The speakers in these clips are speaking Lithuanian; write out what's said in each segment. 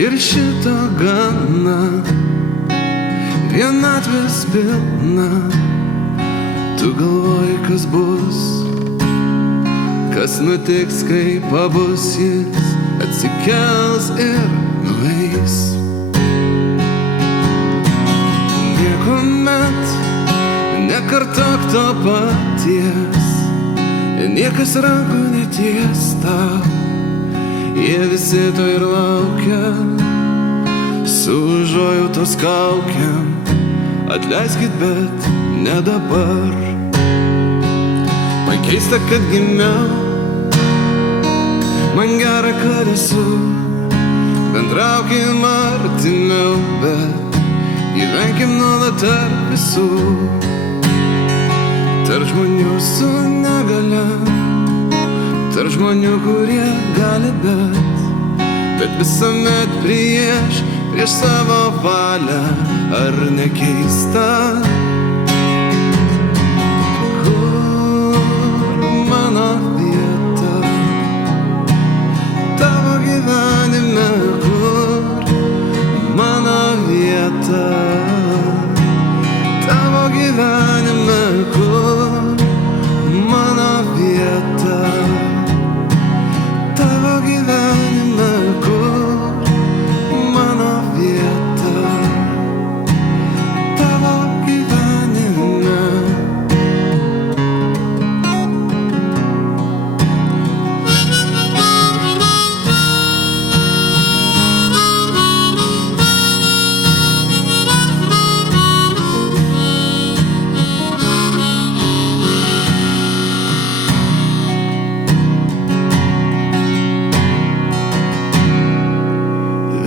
ir šito gana, vienatvės pilna. Tu galvoji, kas bus, kas nutiks, kai pabus jis, atsikels ir nueis. Niekuomet nekartok to paties, niekas rankų neties tau. Jie visi to ir laukia, su užuojautos kaukiam. Atleiskit, bet ne dabar. Man keista, kad gimiau, man gera, kad esu. Bendraukim artimiau, bet gyvenkim nuolat tarp visų. Tarp žmonių su negalia, tarp žmonių, kurie gali, bet visuomet prieš savo valią. Ar ne keista? Kur mano vieta tavo gyvenime? Kur mano vieta tavo gyvenime? Kur mano vieta tavo gyvenime? Kur mano vieta tavo gyvenime?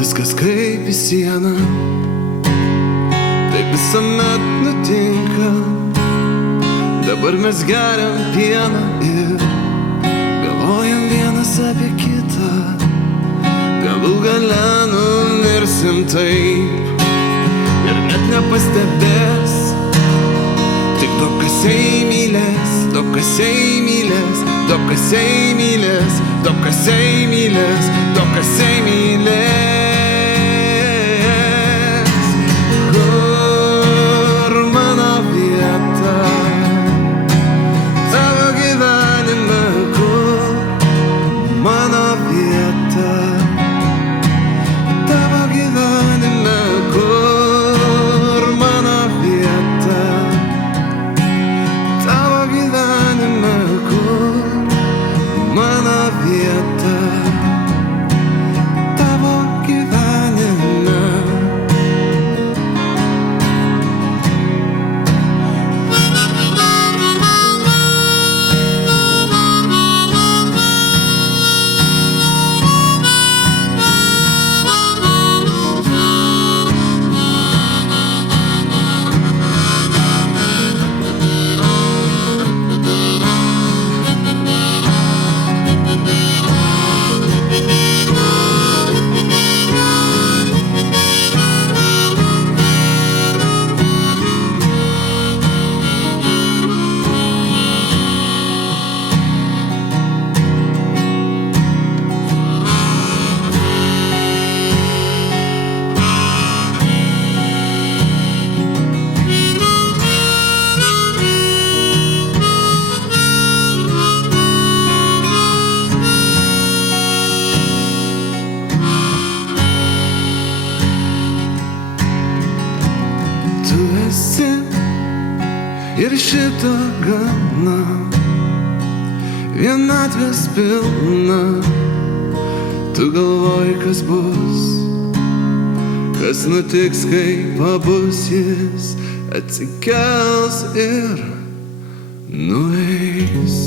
Viskas kaip į sieną, taip visuomet nutinka. Dabar mes geriam pieną ir galvojam vienas apie kitą. Galų gale numirsim taip ir net nepastebės. Tik daug kas mylės, daug kas mylės, daug kas mylės, daug kas mylės, daug kas mylės. Kur mano vieta tavo gyvenime? Kur mano vieta tavo gyvenime? Kur mano vieta tavo gyvenime? Kur mano vieta tavo gyvenime? Tu esi ir šito gana, vienatvės pilna. Tu galvoji, kas bus, kas nutiks, kai pabus jis, atsikels ir nueis.